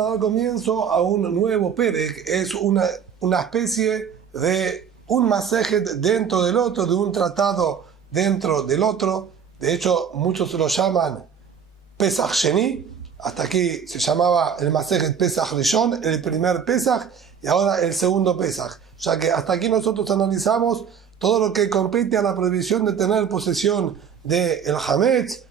a dar comienzo a un nuevo Perek. Es una especie de un masejet dentro del otro, de un tratado dentro del otro. De hecho, muchos lo llaman Pesach Sheni. Hasta aquí se llamaba el masejet Pesach Rishon, el primer Pesach, y ahora el segundo Pesach. Ya que hasta aquí nosotros analizamos todo lo que compete a la prohibición de tener posesión del Hametz,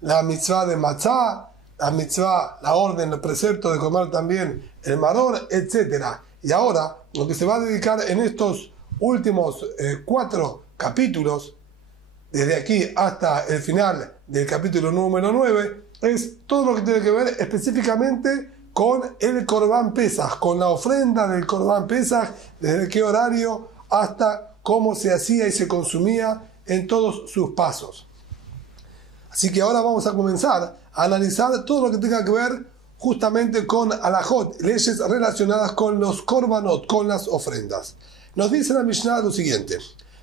la mitzvah de Matzah, la mitzvah, la orden, el precepto de comer también el maror, etc. Y ahora, lo que se va a dedicar en estos últimos 4 capítulos, desde aquí hasta el final del capítulo número 9, es todo lo que tiene que ver específicamente con el Korban Pesach, con la ofrenda del Korban Pesach, desde qué horario hasta cómo se hacía y se consumía en todos sus pasos. Así que ahora vamos a comenzar a analizar todo lo que tenga que ver justamente con alajot, leyes relacionadas con los korbanot, con las ofrendas. Nos dice la Mishnah lo siguiente: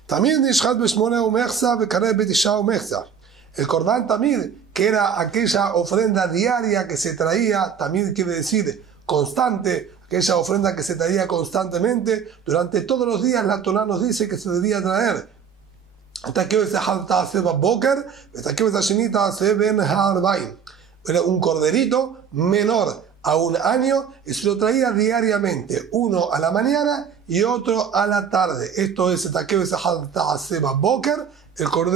también el korban tamid, que era aquella ofrenda diaria que se traía, tamid quiere decir constante, aquella ofrenda que se traía constantemente durante todos los días. La Torah nos dice que se debía traer era un corderito menor a un año y se lo traía diariamente, uno a la mañana y otro a la tarde. Esto es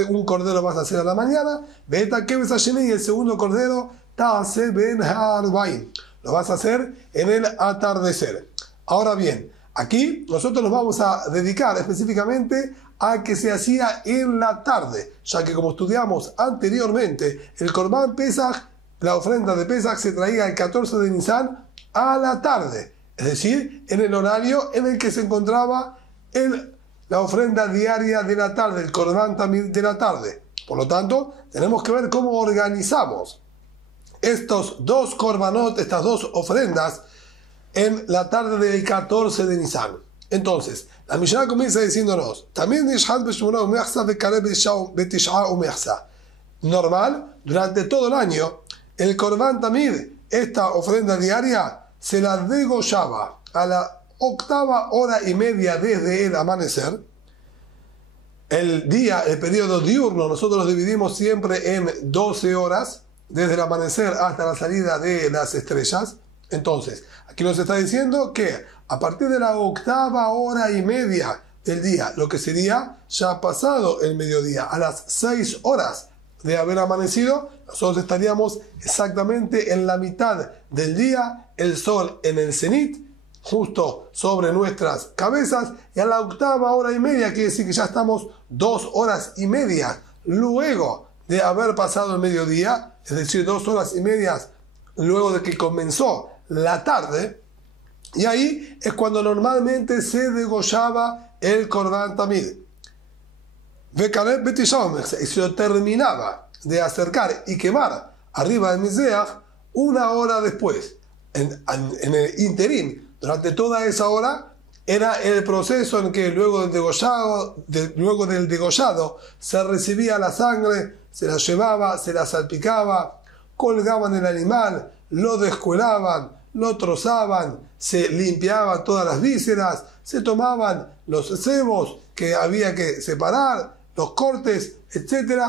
un cordero vas a hacer a la mañana, y el segundo cordero lo vas a hacer en el atardecer. Ahora bien, aquí nosotros nos vamos a dedicar específicamente a que se hacía en la tarde, ya que como estudiamos anteriormente, el Korban Pesach, la ofrenda de Pesach, se traía el 14 de Nisan a la tarde, es decir, en el horario en el que se encontraba la ofrenda diaria de la tarde, el Korban también de la tarde. Por lo tanto, tenemos que ver cómo organizamos estos dos Korbanot, estas dos ofrendas, en la tarde del 14 de Nisan. Entonces, la Mishnah comienza diciéndonos, también normal, durante todo el año, el Korban Tamid, esta ofrenda diaria, se la degollaba a la 8ª hora y media desde el amanecer. El día, el periodo diurno, nosotros lo dividimos siempre en 12 horas, desde el amanecer hasta la salida de las estrellas. Entonces, aquí nos está diciendo que a partir de la 8ª hora y media del día, lo que sería ya pasado el mediodía, a las 6 horas de haber amanecido, nosotros estaríamos exactamente en la mitad del día, el sol en el cenit, justo sobre nuestras cabezas, y a la 8ª hora y media, quiere decir que ya estamos 2 horas y media luego de haber pasado el mediodía, es decir, 2 horas y media luego de que comenzó la tarde, y ahí es cuando normalmente se degollaba el Korban Tamid. Y se lo terminaba de acercar y quemar arriba del Mizbeach 1 hora después. En el interín, durante toda esa hora, era el proceso en que luego del degollado se recibía la sangre, se la llevaba, se la salpicaba, colgaban el animal, lo descuelaban, lo trozaban, se limpiaban todas las vísceras, se tomaban los cebos que había que separar, los cortes, etc.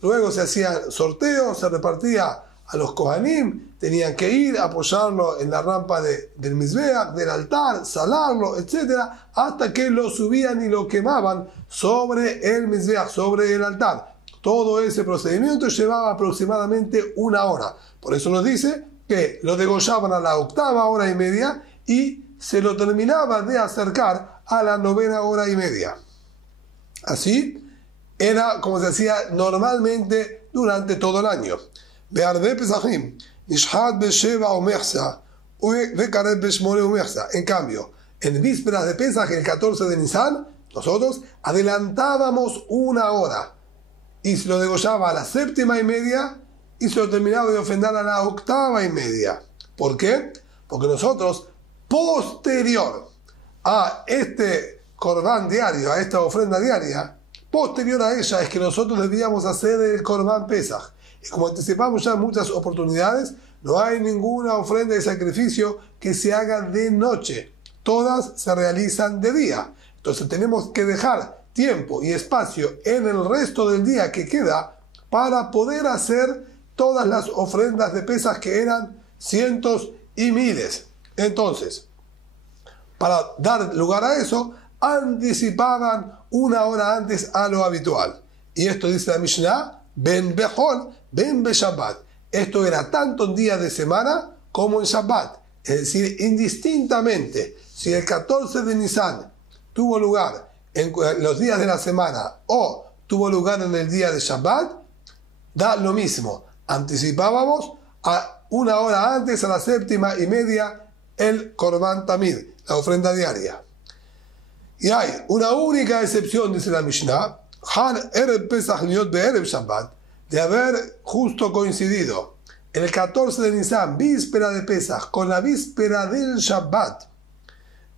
Luego se hacían sorteos, se repartía a los Kohanim, tenían que ir a apoyarlo en la rampa del Mizbeach, del altar, salarlo, etc. hasta que lo subían y lo quemaban sobre el Mizbeach, sobre el altar. Todo ese procedimiento llevaba aproximadamente 1 hora. Por eso nos dice que lo degollaban a la 8ª hora y media y se lo terminaba de acercar a la 9ª hora y media. Así era como se hacía normalmente durante todo el año. En cambio, en vísperas de Pesach, el 14 de Nisan, nosotros adelantábamos 1 hora y se lo degollaba a la 7ª y media y se lo terminaba de ofrendar a la 8ª y media. ¿Por qué? Porque nosotros, posterior a este Korban diario, a esta ofrenda diaria, posterior a ella es que nosotros debíamos hacer el Korban Pesach. Y como anticipamos ya en muchas oportunidades, no hay ninguna ofrenda de sacrificio que se haga de noche. Todas se realizan de día. Entonces tenemos que dejar tiempo y espacio en el resto del día que queda para poder hacer todas las ofrendas de pesas, que eran cientos y miles. Entonces, para dar lugar a eso, anticipaban una hora antes a lo habitual. Y esto dice la Mishnah, ben bechol, ben beshabbat. Esto era tanto en día de semana como en Shabbat. Es decir, indistintamente, si el 14 de Nisan tuvo lugar en los días de la semana o tuvo lugar en el día de Shabbat, da lo mismo. Anticipábamos a una hora antes, a la 7:30, el Korban Tamid, la ofrenda diaria. Y hay una única excepción, dice la Mishnah, Han Erev Pesach Liot Be'erev Shabbat, de haber justo coincidido el 14 de Nisan, víspera de Pesach, con la víspera del Shabbat.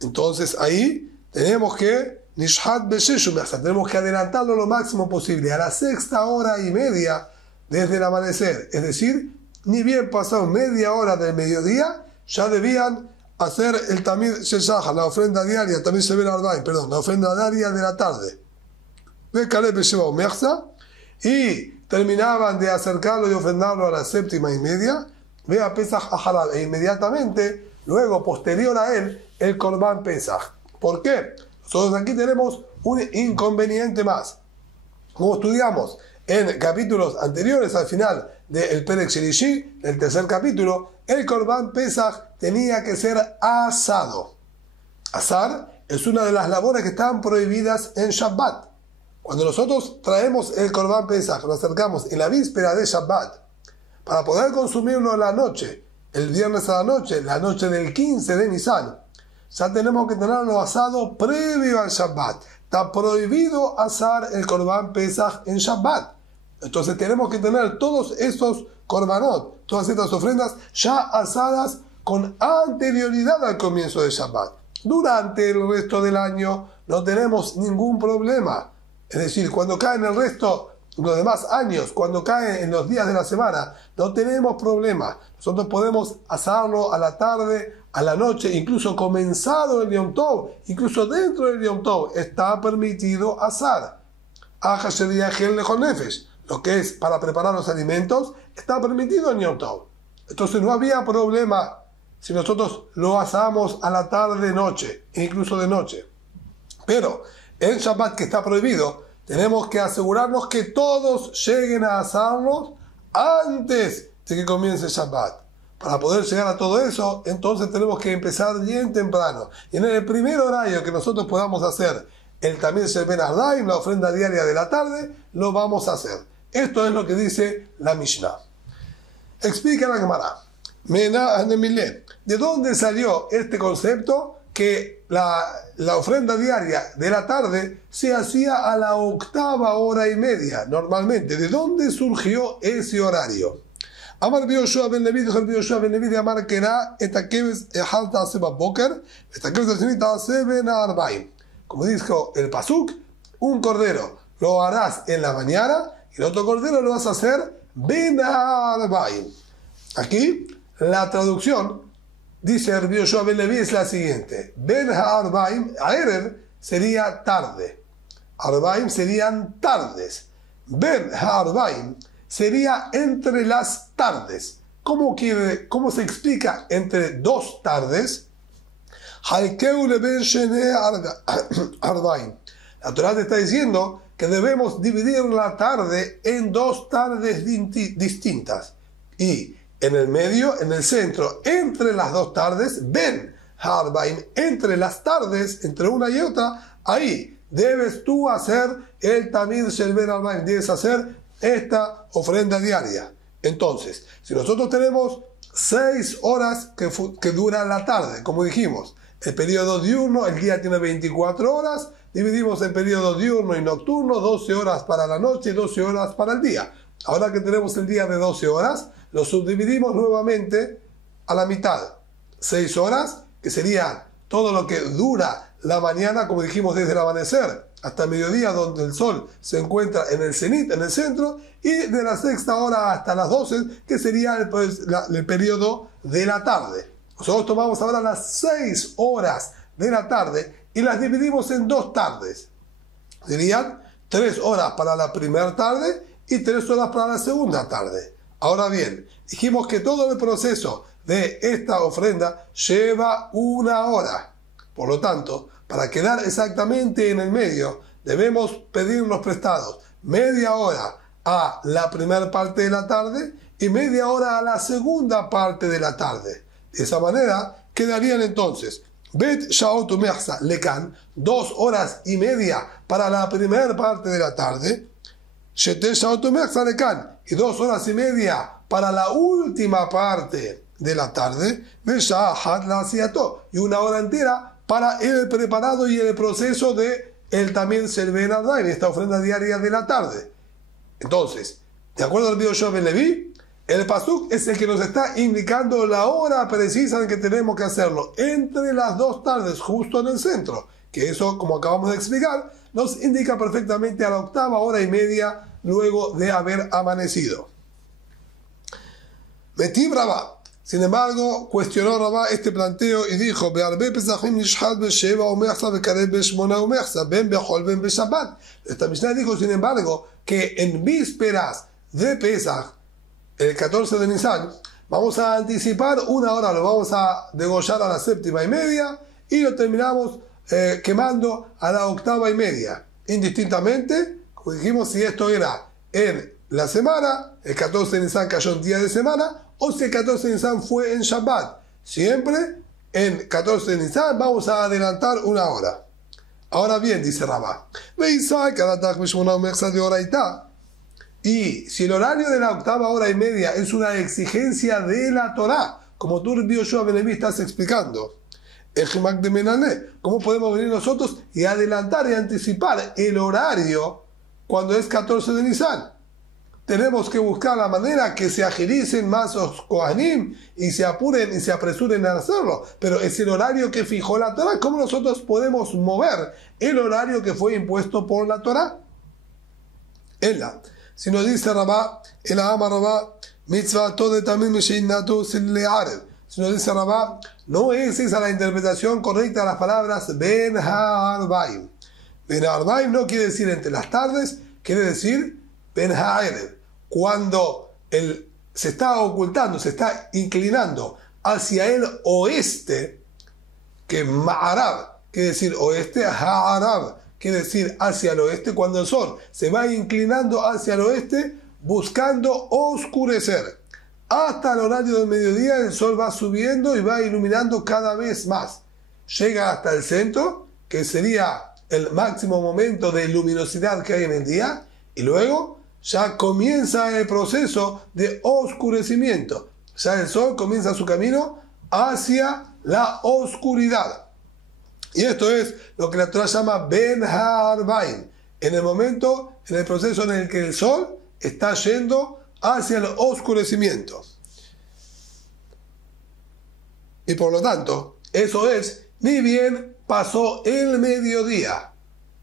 Entonces ahí tenemos que Nishat Besheshu, tenemos que adelantarlo lo máximo posible, a la 6:30 desde el amanecer. Es decir, ni bien pasado media hora del mediodía, ya debían hacer el Tamid Sheshach, la ofrenda diaria, Tamid Sheven Arbaim, perdón, la ofrenda diaria de la tarde. Y terminaban de acercarlo y ofrendarlo a la 7:30, vea Pesach Aharab, e inmediatamente, luego, posterior a él, el Korban Pesach. ¿Por qué? Nosotros aquí tenemos un inconveniente más. Como estudiamos en capítulos anteriores, al final del Perek Shelishi, el tercer capítulo, el Korban Pesach tenía que ser asado. Asar es una de las labores que están prohibidas en Shabbat. Cuando nosotros traemos el Korban Pesach, lo acercamos en la víspera de Shabbat, para poder consumirlo en la noche, el viernes a la noche del 15 de Nisan, ya tenemos que tenerlo asado previo al Shabbat. Está prohibido asar el Korban Pesach en Shabbat. Entonces tenemos que tener todos estos korbanot, todas estas ofrendas ya asadas con anterioridad al comienzo de Shabbat. Durante el resto del año no tenemos ningún problema. Es decir, cuando cae en el resto, los demás años, cuando cae en los días de la semana, no tenemos problema. Nosotros podemos asarlo a la tarde, a la noche, incluso comenzado el Yom Tov, incluso dentro del Yom Tov, está permitido asar. Lo que es para preparar los alimentos, está permitido en Yom Tov. Entonces no había problema si nosotros lo asamos a la tarde, noche, e incluso de noche. Pero en Shabbat, que está prohibido, tenemos que asegurarnos que todos lleguen a asarlos antes de que comience Shabbat. Para poder llegar a todo eso, entonces tenemos que empezar bien temprano. Y en el primer horario que nosotros podamos hacer el Tamid Sheven Arbaim, la ofrenda diaria de la tarde, lo vamos a hacer. Esto es lo que dice la Mishnah. Explica la Gemara. ¿De dónde salió este concepto que la ofrenda diaria de la tarde se hacía a la 8:30 normalmente? ¿De dónde surgió ese horario? Amar Rabbi Yoshua ben Levi, dijo Rabbi Yoshua ben Levi, Amar Kena, esta keves ejal ta'aseh baboker, esta keves ta'aseh ben arbaim. Como dijo el pasuk, un cordero lo harás en la mañana y el otro cordero lo vas a hacer ben arbaim. Aquí la traducción, dice Rabbi Yoshua ben Levi, es la siguiente: Ben ha'arbaim, aerev sería tarde, arbaim serían tardes, ben ha'arbaim sería entre las tardes. ¿Cómo se explica entre dos tardes? La Torá te está diciendo que debemos dividir la tarde en dos tardes distintas. Y en el medio, en el centro, entre las dos tardes, Ben Harbaim, entre las tardes, entre una y otra, ahí debes tú hacer el Tamid Sheven Arbaim, debes hacer esta ofrenda diaria. Entonces, si nosotros tenemos 6 horas que dura la tarde, como dijimos, el periodo diurno, el día tiene 24 horas, dividimos el periodo diurno y nocturno, 12 horas para la noche y 12 horas para el día. Ahora que tenemos el día de 12 horas, lo subdividimos nuevamente a la mitad. 6 horas, que serían todo lo que dura la mañana, como dijimos, desde el amanecer hasta mediodía, donde el sol se encuentra en el cenit, en el centro, y de la sexta hora hasta las 12, que sería el periodo de la tarde. Nosotros tomamos ahora las 6 horas de la tarde y las dividimos en 2 tardes. Serían 3 horas para la primera tarde y 3 horas para la segunda tarde. Ahora bien, dijimos que todo el proceso de esta ofrenda lleva 1 hora. Por lo tanto, para quedar exactamente en el medio, debemos pedirnos prestados media hora a la primera parte de la tarde y media hora a la segunda parte de la tarde. De esa manera quedarían entonces Bet Shaot Umechsa Lekan, 2 horas y media para la primera parte de la tarde, Shete Shaot Umechsa Lekan, y 2 horas y media para la última parte de la tarde, y 1 hora entera para el preparado y el proceso de el también Serben Adain, esta ofrenda diaria de la tarde. Entonces, de acuerdo al Yoshua ben Levi, el pasuk es el que nos está indicando la hora precisa en que tenemos que hacerlo, entre las 2 tardes, justo en el centro, que eso, como acabamos de explicar, nos indica perfectamente a la 8ª hora y media luego de haber amanecido. Metiv Rabá. Sin embargo, cuestionó Rabá este planteo y dijo: esta Mishnah dijo, sin embargo, que en vísperas de Pesach, el 14 de Nisan, vamos a anticipar 1 hora, lo vamos a degollar a la 7:30 y lo terminamos quemando a la 8:30. Indistintamente, como dijimos, si esto era en la semana, el 14 de Nisan cayó en día de semana, o si el 14 de Nisan fue en Shabbat. Siempre en 14 de Nisan vamos a adelantar 1 hora. Ahora bien, dice Rabá, y si el horario de la 8ª hora y media es una exigencia de la Torá, como tú, Yoshua ben Levi, estás explicando, ¿cómo podemos venir nosotros y adelantar y anticipar el horario cuando es 14 de Nisan? Tenemos que buscar la manera que se agilicen más los Kohanim y se apuren y se apresuren a hacerlo. Pero es el horario que fijó la Torá. ¿Cómo nosotros podemos mover el horario que fue impuesto por la Torá? Ella. Si nos dice Rabá, el ama Rabá, mitzvah todo también me sheinatu le'arev. Si nos dice Rabá, no es esa la interpretación correcta de las palabras Ben Ha'arbaim. Ben Ha'arbaim no quiere decir entre las tardes, quiere decir Ben Ha'erev, cuando se está ocultando, se está inclinando hacia el oeste, que Ma'arab quiere decir oeste, Ha'arab quiere decir hacia el oeste, cuando el sol se va inclinando hacia el oeste, buscando oscurecer. Hasta el horario del mediodía el sol va subiendo y va iluminando cada vez más. Llega hasta el centro, que sería el máximo momento de luminosidad que hay en el día, y luego ya comienza el proceso de oscurecimiento. Ya el sol comienza su camino hacia la oscuridad. Y esto es lo que la Torah llama Ben Ha'arbaim, en el momento, en el proceso en el que el sol está yendo hacia el oscurecimiento. Y por lo tanto, eso es, ni bien pasó el mediodía.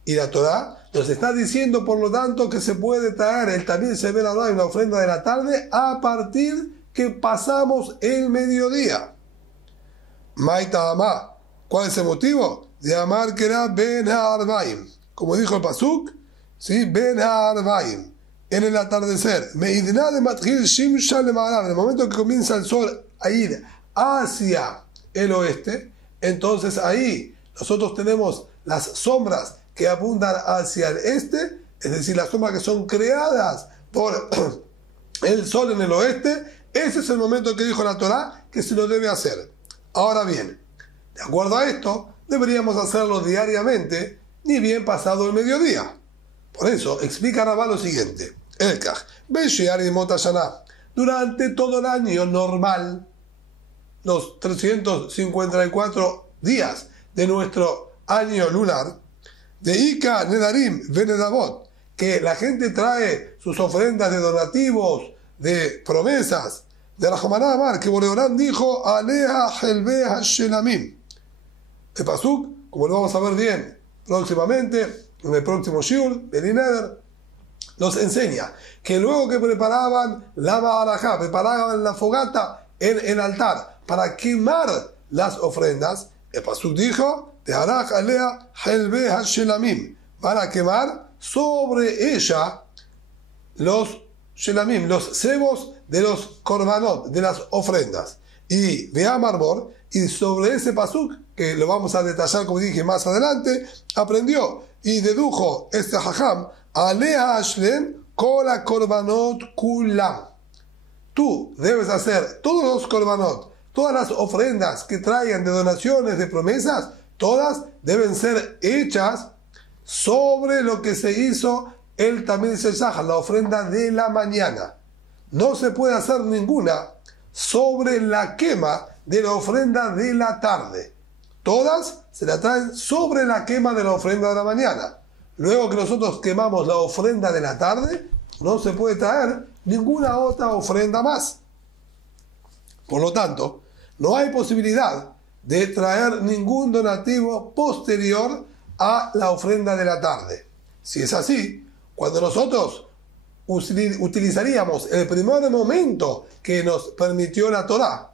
Y la Torah nos está diciendo, por lo tanto, que se puede traer el también se ve la ofrenda de la tarde a partir que pasamos el mediodía. Maita Amá. ¿Cuál es el motivo? De amar que era Ben Ha'arbaim. Como dijo el pasuk, ¿sí? Ben Ha'arbaim. En el atardecer. Meidna de Matjil Shimsha le Ma'arav. En el momento que comienza el sol a ir hacia el oeste, entonces ahí nosotros tenemos las sombras que apuntan hacia el este, es decir, las sombras que son creadas por el sol en el oeste. Ese es el momento que dijo la Torá que se lo debe hacer. Ahora bien, de acuerdo a esto, deberíamos hacerlo diariamente, ni bien pasado el mediodía. Por eso, explica Rabá lo siguiente. Durante todo el año normal, los 354 días de nuestro año lunar, de Ika, Nedarim, Venedabot, que la gente trae sus ofrendas de donativos, de promesas, de la Jomaná Amar, que Boreolam dijo, Aleja Helbe Hashelamim. El pasuk, como lo vamos a ver bien próximamente, en el próximo Shiur, Belineder, nos enseña que luego que preparaban la Ma'arajá, preparaban la fogata en el altar para quemar las ofrendas, el Pasuk dijo, Teharach alea helbe hashelamim, van a quemar sobre ella los shelamim, los cebos de los korbanot, de las ofrendas. Y Beamarbor, y sobre ese pasuk, que lo vamos a detallar como dije más adelante, aprendió y dedujo este hajam, alea ashlem kola korbanot kulam. Tú debes hacer todos los korbanot, todas las ofrendas que traigan de donaciones, de promesas, todas deben ser hechas sobre lo que se hizo el Tamid Shachar, la ofrenda de la mañana. No se puede hacer ninguna sobre la quema de la ofrenda de la tarde. Todas se la traen sobre la quema de la ofrenda de la mañana. Luego que nosotros quemamos la ofrenda de la tarde, no se puede traer ninguna otra ofrenda más. Por lo tanto, no hay posibilidad de traer ningún donativo posterior a la ofrenda de la tarde. Si es así, cuando nosotros utilizaríamos el primer momento que nos permitió la Torá,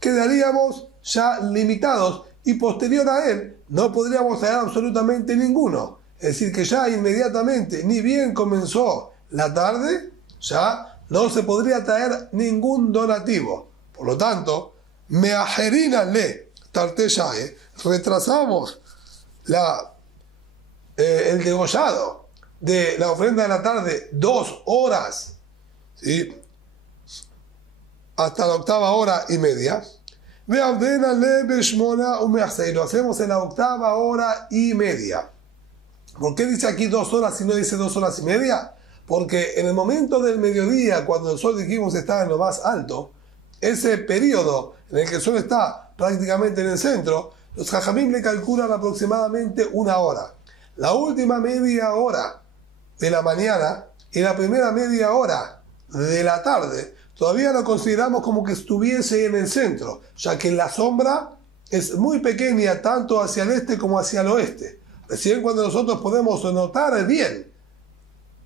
quedaríamos ya limitados y posterior a él no podríamos traer absolutamente ninguno. Es decir, que ya inmediatamente, ni bien comenzó la tarde, ya no se podría traer ningún donativo. Por lo tanto, meajerina le tarteyae, retrasamos el degollado de la ofrenda de la tarde 2 horas, ¿sí?, hasta la 8:30. Y lo hacemos en la 8:30. ¿Por qué dice aquí 2 horas y no dice 2:30? Porque en el momento del mediodía, cuando el sol, dijimos, está en lo más alto, ese periodo en el que el sol está prácticamente en el centro, los jajamim le calculan aproximadamente 1 hora. La última media hora de la mañana y la primera media hora de la tarde todavía lo consideramos como que estuviese en el centro, ya que la sombra es muy pequeña tanto hacia el este como hacia el oeste. Recién cuando nosotros podemos notar bien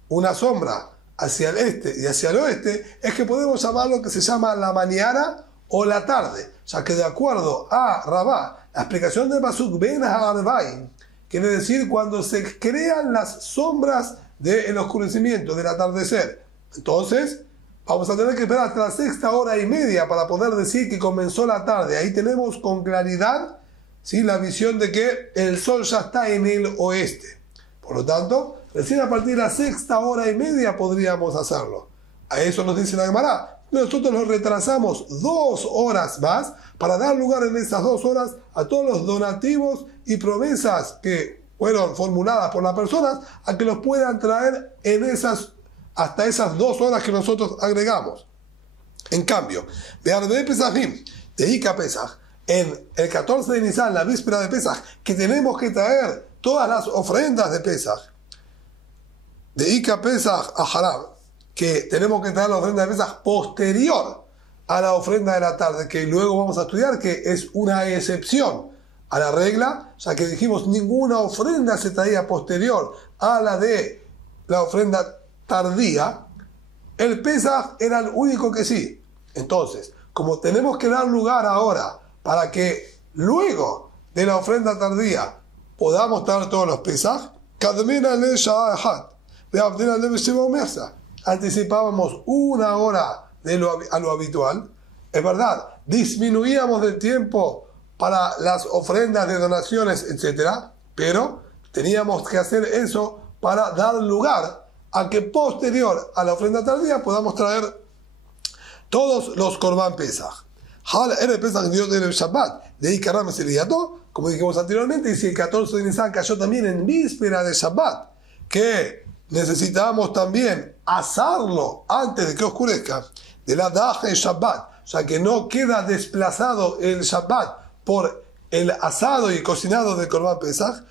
una sombra hacia el este y hacia el oeste, es que podemos llamar lo que se llama la mañana o la tarde, ya que de acuerdo a Rabá, la explicación de Pasuk Ben Ha'arbaim quiere decir cuando se crean las sombras del oscurecimiento, del atardecer. Entonces, vamos a tener que esperar hasta la 6:30 para poder decir que comenzó la tarde. Ahí tenemos con claridad, ¿sí?, la visión de que el sol ya está en el oeste. Por lo tanto, recién a partir de la 6:30 podríamos hacerlo. A eso nos dice la Gemara. Nosotros lo retrasamos 2 horas más para dar lugar en esas 2 horas a todos los donativos y promesas que fueron formuladas por las personas a que los puedan traer en hasta esas 2 horas que nosotros agregamos. En cambio, de Pesajim, de Ika Pesaj, en el 14 de Nisan, la víspera de Pesaj, que tenemos que traer todas las ofrendas de Pesaj, de Ika Pesaj a Haram, que tenemos que traer la ofrenda de Pesaj posterior a la ofrenda de la tarde, que luego vamos a estudiar que es una excepción a la regla, ya que dijimos ninguna ofrenda se traía posterior a la de la ofrenda tardía. El Pesaj era el único que sí. Entonces, como tenemos que dar lugar ahora para que luego de la ofrenda tardía podamos traer todos los Pesaj, anticipábamos 1 hora a lo habitual. Es verdad, disminuíamos del tiempo para las ofrendas de donaciones, etc., pero teníamos que hacer eso para dar lugar a que posterior a la ofrenda tardía podamos traer todos los Korban Pesaj. Hal Erev Pesaj Dios Erev Shabbat, de ahí Karam Eseliato, como dijimos anteriormente, y si el 14 de Nisan cayó también en víspera de Shabbat, que necesitábamos también asarlo antes de que oscurezca, de la Daje Shabbat, o sea que no queda desplazado el Shabbat por el asado y cocinado del Korban Pesaj,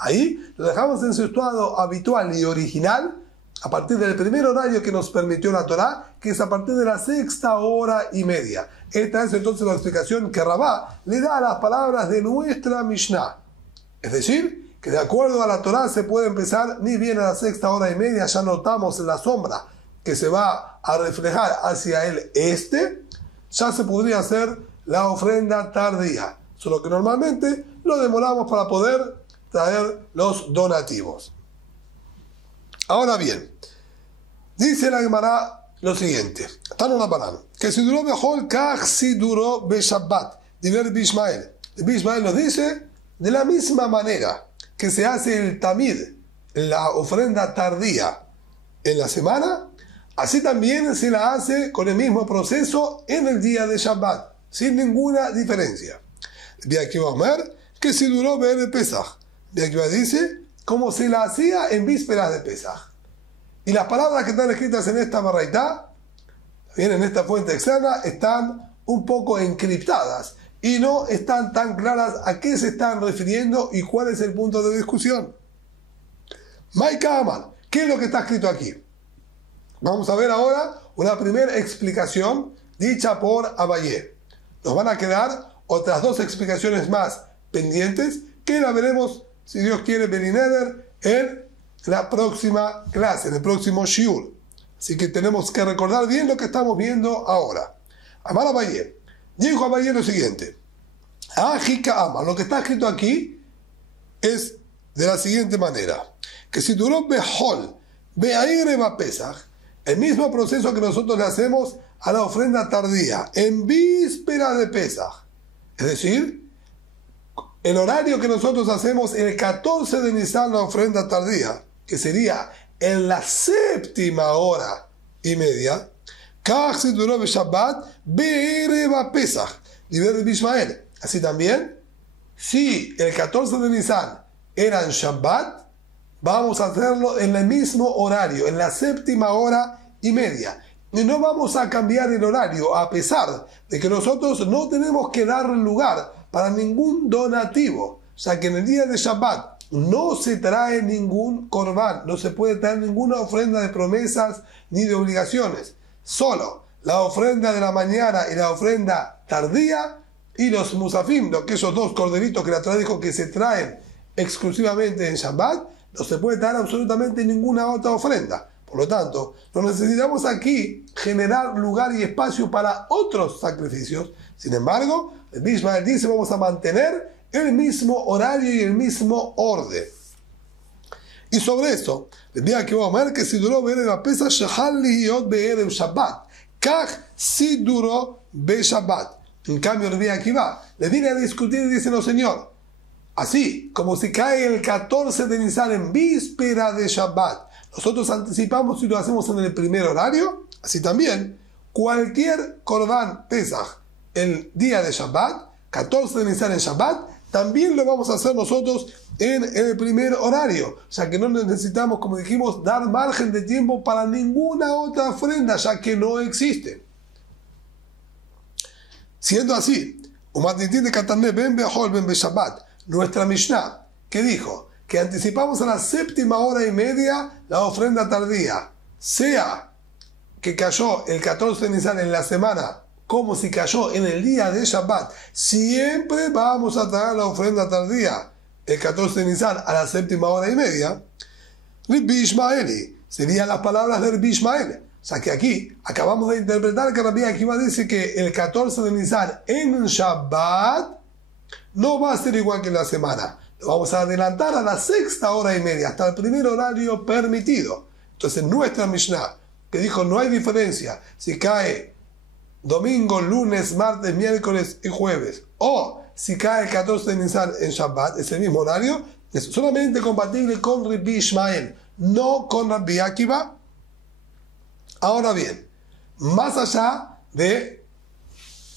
ahí lo dejamos en su estado habitual y original a partir del primer horario que nos permitió la Torá, que es a partir de la 6:30. Esta es entonces la explicación que Rabá le da a las palabras de nuestra Mishnah. Es decir, que de acuerdo a la Torá se puede empezar ni bien a la 6:30, ya notamos en la sombra que se va a reflejar hacia el este, ya se podría hacer la ofrenda tardía. Solo que normalmente lo demoramos para poder traer los donativos. Ahora bien, dice la Gemara lo siguiente, Tanu Rabbanan, que si duró mejor, kach si duró be Shabbat, diver Bishmael. Bishmael nos dice, de la misma manera que se hace el tamid, la ofrenda tardía en la semana, así también se la hace con el mismo proceso en el día de Shabbat, sin ninguna diferencia. Rabbi Akiva Omer, que si duró ver el Pesach. Rabbi Akiva dice, como se la hacía en vísperas de Pesach. Y las palabras que están escritas en esta baraitá, bien, en esta fuente externa, están un poco encriptadas y no están tan claras a qué se están refiriendo y cuál es el punto de discusión. Maika Amar, ¿qué es lo que está escrito aquí? Vamos a ver ahora una primera explicación dicha por Abayé. Nos van a quedar otras dos explicaciones más pendientes que la veremos, si Dios quiere, Belineder, en la próxima clase, en el próximo shiur. Así que tenemos que recordar bien lo que estamos viendo ahora. Amar Abayé. Dijo Abayé lo siguiente. Ajika Amar. Lo que está escrito aquí es de la siguiente manera. Que si duró Behol, Beaire va Pesach, el mismo proceso que nosotros le hacemos a la ofrenda tardía, en víspera de Pesach. Es decir, el horario que nosotros hacemos el 14 de Nisan, la ofrenda tardía, que sería en la 7:30, Kach si duró be Shabbat, Be'ere va Pesach, Diver Bishmael. Así también, si el 14 de Nisan era en Shabbat, vamos a hacerlo en el mismo horario, en la 7:30. Y no vamos a cambiar el horario, a pesar de que nosotros no tenemos que dar lugar para ningún donativo, ya que en el día de Shabbat no se trae ningún corbán, no se puede traer ninguna ofrenda de promesas ni de obligaciones, solo la ofrenda de la mañana y la ofrenda tardía y los musafim, aquellos dos corderitos que la Torá dijo que se traen exclusivamente en Shabbat, no se puede traer absolutamente ninguna otra ofrenda. Por lo tanto, no necesitamos aquí generar lugar y espacio para otros sacrificios. Sin embargo, el Bishmael dice, vamos a mantener el mismo horario y el mismo orden. Y sobre eso, les digo que vamos a ver que si duró ver la pesa, shehal lihiyot be'erev Shabbat. Kach si duró be Shabbat. En cambio, Rabbi Akiva le viene a discutir y dice, no señor, así como si cae el 14 de Nisan en víspera de Shabbat, nosotros anticipamos y lo hacemos en el primer horario, así también, cualquier Korban Pesach el día de Shabbat, 14 de Nisan en Shabbat, también lo vamos a hacer nosotros en el primer horario, ya que no necesitamos, como dijimos, dar margen de tiempo para ninguna otra ofrenda, ya que no existe. Siendo así, nuestra Mishnah, que dijo que anticipamos a la 7:30 la ofrenda tardía, sea que cayó el 14 de Nisan en la semana, como si cayó en el día de Shabbat, siempre vamos a traer la ofrenda tardía el 14 de Nisan a la 7:30. Rabbi Ishmaeli, serían las palabras de Rabbi Ishmael. O sea que aquí acabamos de interpretar que Rabbi Akiva dice que el 14 de Nisan en Shabbat no va a ser igual que en la semana. Lo vamos a adelantar a la 6:30, hasta el primer horario permitido. Entonces nuestra Mishnah, que dijo no hay diferencia si cae domingo, lunes, martes, miércoles y jueves, o si cae el 14 de Nisan en Shabbat, ese mismo horario, es solamente compatible con Rabbi Ishmael, no con Rabbi Akiva. Ahora bien, más allá de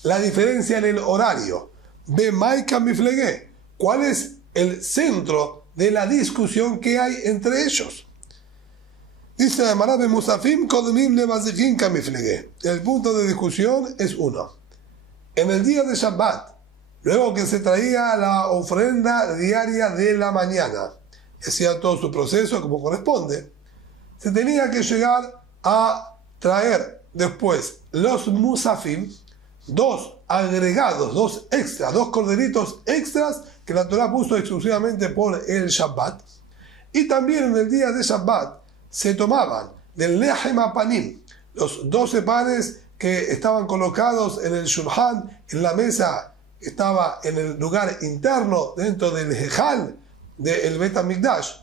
la diferencia en el horario, ¿cuál es el centro de la discusión que hay entre ellos? Dice la Gemara, el punto de discusión es uno. En el día de Shabbat, luego que se traía la ofrenda diaria de la mañana, hacía todo su proceso como corresponde, se tenía que llegar a traer después los musafim, dos agregados, dos extras, dos corderitos extras que la Torá puso exclusivamente por el Shabbat. Y también en el día de Shabbat se tomaban del Lehem HaPanim, los 12 panes que estaban colocados en el Shulchan, en la mesa que estaba en el lugar interno dentro del Hejal del Bet HaMikdash.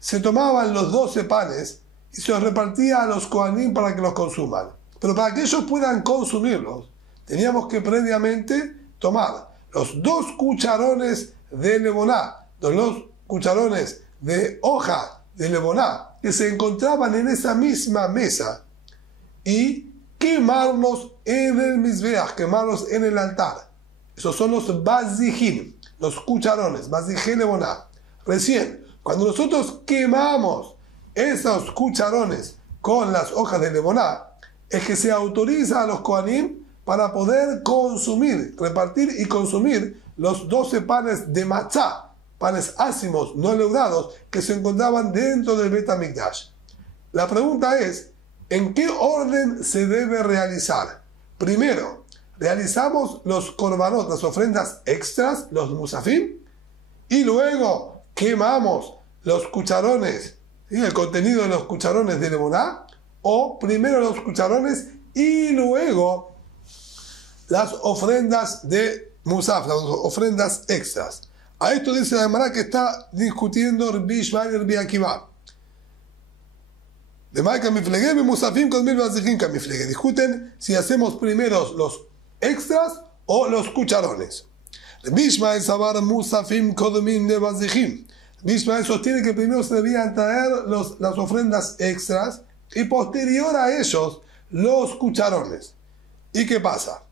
Se tomaban los 12 panes y se los repartía a los Kohanim para que los consuman. Pero para que ellos puedan consumirlos, teníamos que previamente tomar los 2 cucharones de levoná, los 2 cucharones de hoja de levoná que se encontraban en esa misma mesa y quemarlos en el Mizbeach, quemarlos en el altar. Esos son los bazijim, los cucharones, bazijé levoná. Recién, cuando nosotros quemamos esos cucharones con las hojas de levoná, es que se autoriza a los Kohanim para poder consumir, repartir y consumir los 12 panes de matzá, panes ácimos, no leudados, que se encontraban dentro del Bet HaMikdash. La pregunta es, ¿en qué orden se debe realizar? Primero, realizamos los korbanot, las ofrendas extras, los musafim, y luego quemamos los cucharones, ¿sí?, el contenido de los cucharones de levoná, o primero los cucharones y luego las ofrendas de musaf, las ofrendas extras. A esto dice la Gemara que está discutiendo Rabbi Ishmael y Rabbi Akiva. Discuten si hacemos primero los extras o los cucharones. Rabbi Ishmael sabar musafim kodmin levazijim. Rabbi Ishmael sostiene que primero se debían traer las ofrendas extras y posterior a ellos los cucharones. ¿Y qué pasa?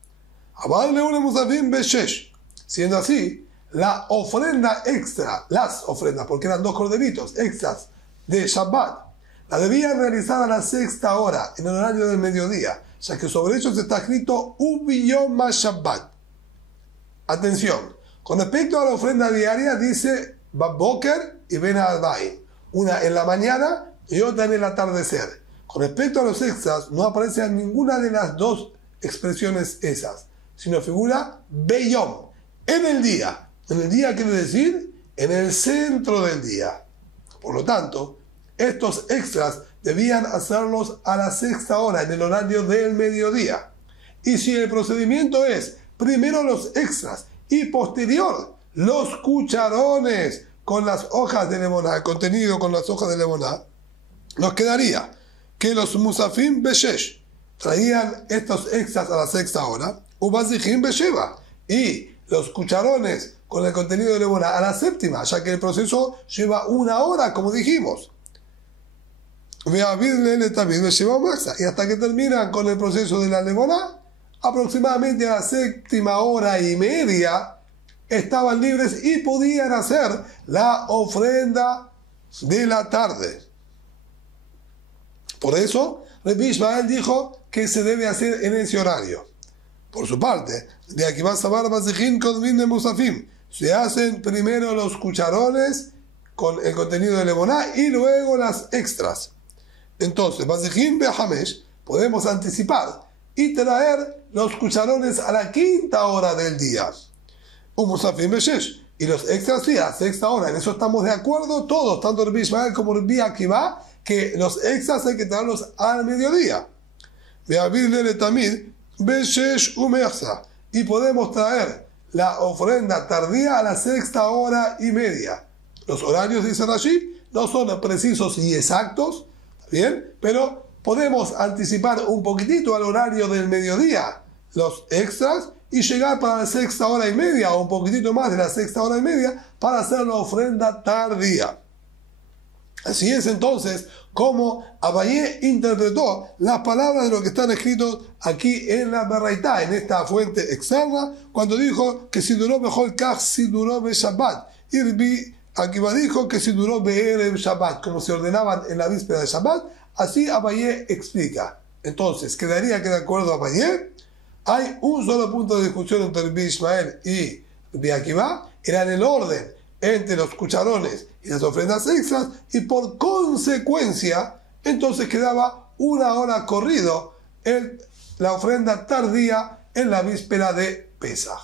Siendo así, la ofrenda extra, las ofrendas, porque eran 2 corderitos extras de Shabbat, la debían realizar a la 6ª hora, en el horario del mediodía, ya que sobre ellos está escrito Ubiyom Shabbat. Atención, con respecto a la ofrenda diaria dice Baboker y Ben Arbaim, una en la mañana y otra en el atardecer. Con respecto a los extras, no aparece en ninguna de las 2 expresiones esas, sino figura Beyom, en el día. En el día quiere decir en el centro del día. Por lo tanto, estos extras debían hacerlos a la 6ª hora, en el horario del mediodía. Y si el procedimiento es primero los extras y posterior los cucharones con las hojas de levoná, el contenido con las hojas de levoná, nos quedaría que los musafim beshesh traían estos extras a la 6ª hora, ubazijim besheva, y los cucharones con el contenido de levoná a la 7ª, ya que el proceso lleva 1 hora, como dijimos. Y hasta que terminan con el proceso de la levoná, aproximadamente a la 7ª hora y media, estaban libres y podían hacer la ofrenda de la tarde. Por eso, Rabbi Ishmael dijo que se debe hacer en ese horario. Por su parte, de aquí va a saber Bazijim Kodmin de Musafim. Se hacen primero los cucharones con el contenido de levoná y luego las extras. Entonces, Bazijim Behamesh, podemos anticipar y traer los cucharones a la 5ª hora del día. Musafim Beshesh. Y los extras sí, a la 6ª hora. En eso estamos de acuerdo todos, tanto Rabbi Ishmael como Rabbi Akiva, que los extras hay que traerlos al mediodía. Y podemos traer la ofrenda tardía a la 6ª hora y media. Los horarios, dicen allí, no son precisos y exactos, ¿bien? Pero podemos anticipar un poquitito al horario del mediodía los extras y llegar para la 6ª hora y media o un poquitito más de la 6ª hora y media para hacer la ofrenda tardía. Así es entonces como Abayé interpretó las palabras de lo que están escritos aquí en la Beraitá, en esta fuente externa, cuando dijo que si duró mejor Kaj, si duró be Shabbat. Y Rabbi Akiva dijo que si duró Be'erev Shabbat, como se ordenaban en la víspera de Shabbat. Así Abayé explica. Entonces, quedaría que de acuerdo a Abayé, hay un solo punto de discusión entre Rabbi Ishmael y Rabbi Akiva, era en el orden entre los cucharones y las ofrendas extras, y por consecuencia, entonces quedaba 1 hora corrido en la ofrenda tardía en la víspera de Pesaj.